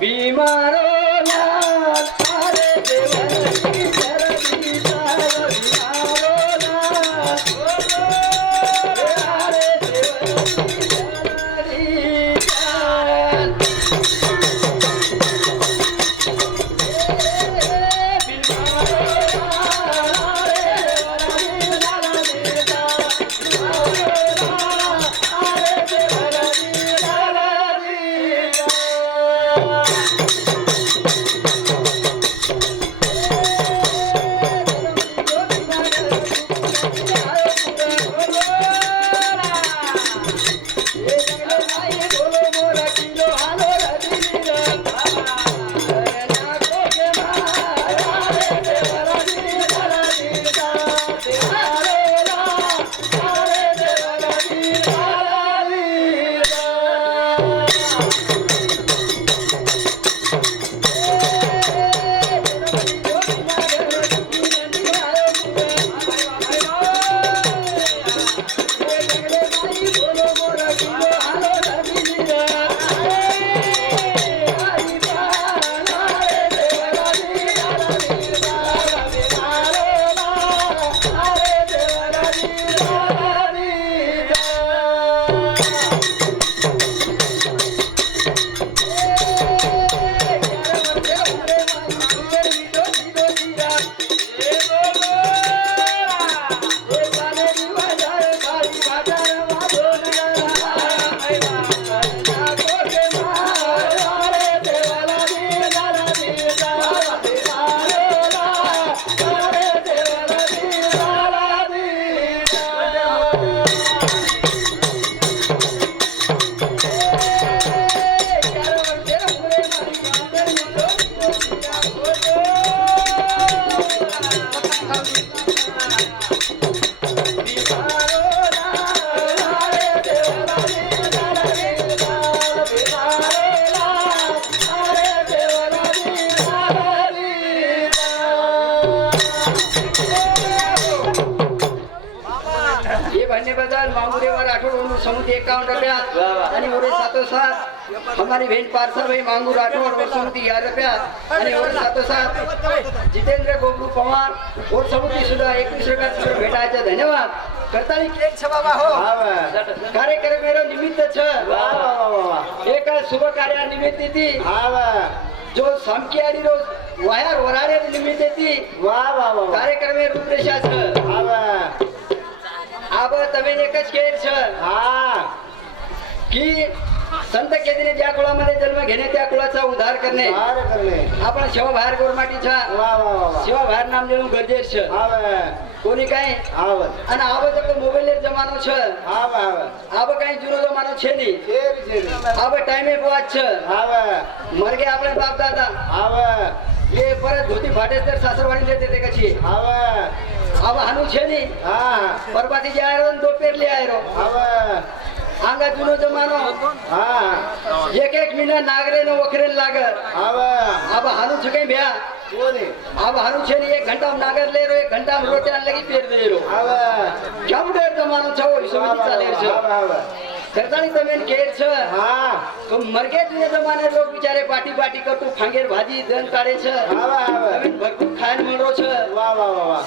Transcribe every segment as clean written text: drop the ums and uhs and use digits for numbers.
भीमारोला अरे देवाची चरणी चाल भीमारोला अरे देवाची चरणी चाल समुद्र 51 रुपया आणि और 707 हमारी बहन पार्सल भाई मांगू राठौड़ और समुद्र 11 रुपया आणि और 707 जितेंद्र गोगलू पवार और समुद्र सुद्धा 21 रुपया भेटायचं धन्यवाद करताली केक छ बाबा हो कार्यक्रम मेरो निमित्त छ एक शुभ कार्या निमित्त ती जो सामकियारी रोज वायर वराडे निमित्त ती कार्यक्रम रूपरेषा छ अब तवे एकच केर छ की संत केदीने ज्या कुळामध्ये जन्म घेणे त्या कुळाचा उद्धार करणे आपण सेवा बाहेर गोरमाटीचा सेवा बाहेर नाम देऊन गरजेच छ कोणी काय आणि आव जब मोबाईल जमानो छ आव काही जुनो जमानो छे नी आव टाइमे पाच छ मरगे आपले बाप दादा ये परत धोती फाटे तर सासरवाडी देते ते कशी अब हानू छे नी परबाती जाय रो दो पेरले आय रो आंगा जुनो जमानो एक महीना नागरे न वखरे लाग अब हानू छके भ्या अब हानू छे नी 1 घंटा में नागर ले रो 1 घंटा में रोटी आन लगी पेर दे रो क्या डेर जमानो छ ओ समिति चाले छ करतानी तमेन केर छ तो मरगे तुझे जमाने लोग बिचारे पाटी पाटी करतो फांगेर भाजी दन काढे छ तमेन भरपूर खायन म्हणरो छ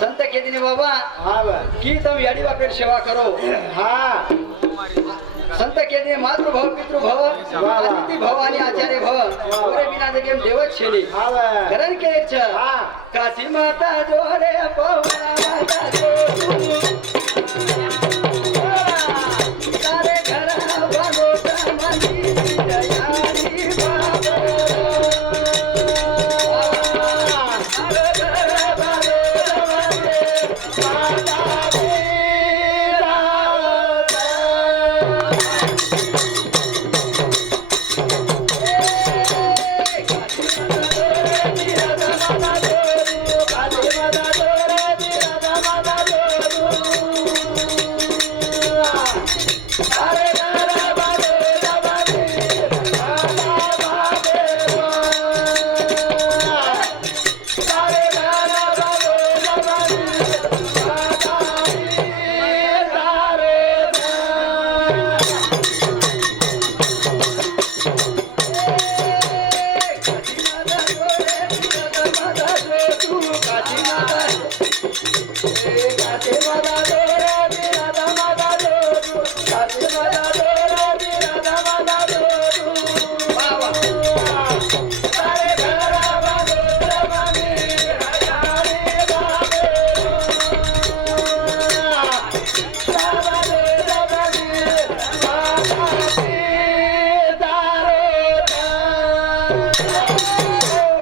संत केदीने बाबा की तुम याडी बापेर सेवा करो संत केदीने मातृभव पितृभव अतिथि भव आणि आचार्य भव ओरे बिना जगेम देवच छेली करण केर छ काशी माता जोरे पवना माता जो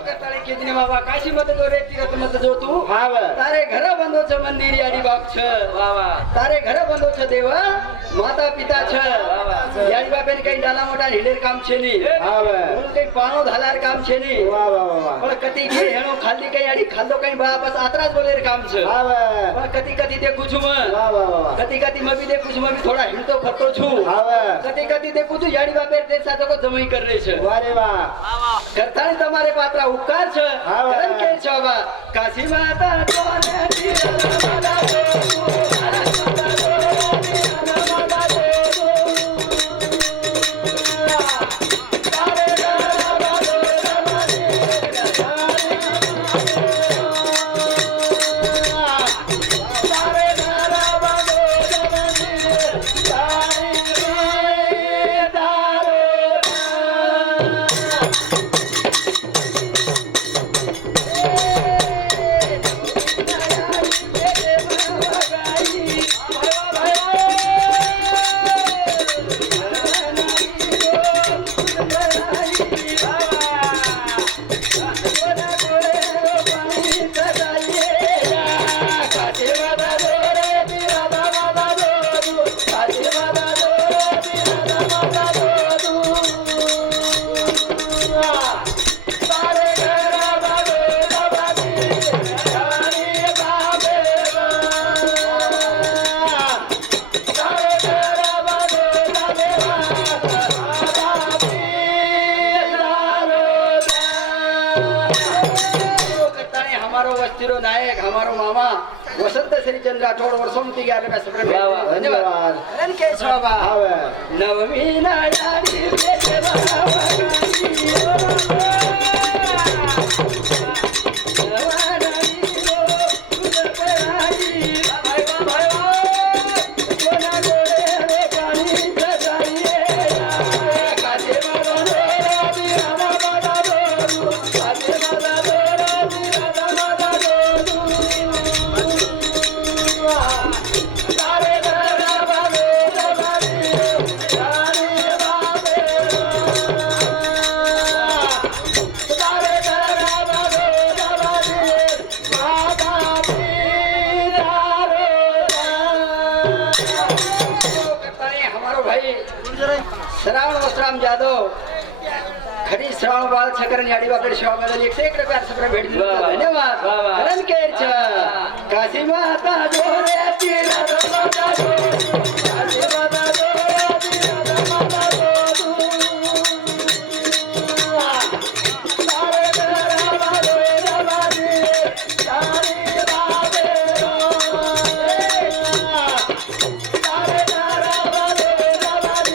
करताळे कितने बाबा काशी मत जो रे तीरथ मत जो तू तारे घर बंधो छ मंदिर याडी बाप छ तारे घर बंधो छ देव माता पिता छ याडी बापेन काही डाला मोठा हिलेर काम छे नी काही पानो धालार काम छे नी पण कती घे हेणो खाली काही याडी खाल्लो काही बापस आत्राच बोलेर काम छ पण कती कती देखू छु म कती कती मबी देखू छु मबी थोड़ा हिंतो फरतो छु कती कती देखू छु याडी बापेर ते साथो को जमई कर रे छ वारे वाह करताळे તમારે પાત્રા ઉપકાર છે કારણ કે છો બા કાશી માતા તોને દીરા नायक हमारो मामा वसंत श्रीचंद्र राठौड़ वर्षों ग्यारह में सफर धन्यवाद रन के शोभा नवमी नायारी श्रावण वस्त्राम जाधव खरी श्रावण बाल छकरन याडी बापेर शिवा मला 101 रुपया सगळं भेट दिला धन्यवाद करण केच काशी माता जोरे तीरा माता जो काशी माता जोरे तीरा माता जो सारे दरा बाले बाले सारे बाले सारे दरा बाले बाले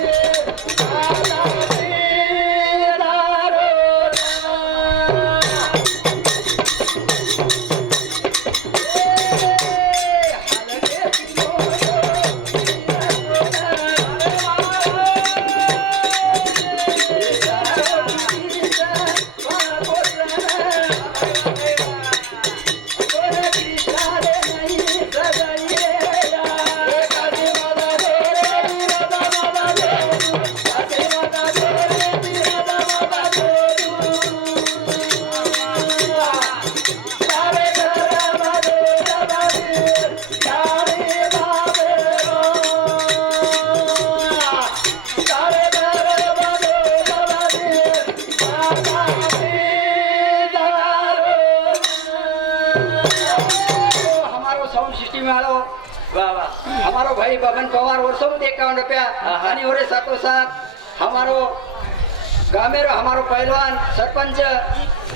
हमारो भाई बबन पवार वर्षों में 51 रुपया आणि ओरे सातो साथ हमारो गामेरो हमारो पहलवान सरपंच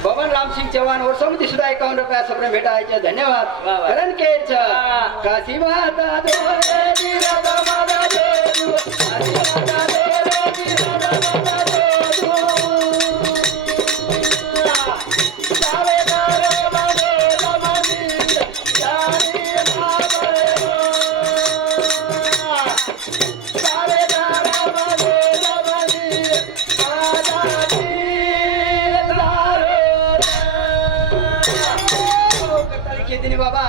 बबन राम सिंह चौहान वर्षों में सुधा 51 रुपया सबने भेटा है धन्यवाद करण के काशी माता दोरे वीरा माता जो काशी माता दोरे वीरा माता जो सारे दारे बाबे लमनी यारी बाबे सारे दारे बाबे लमनी आजादी दारो कतरी के दिन बाबा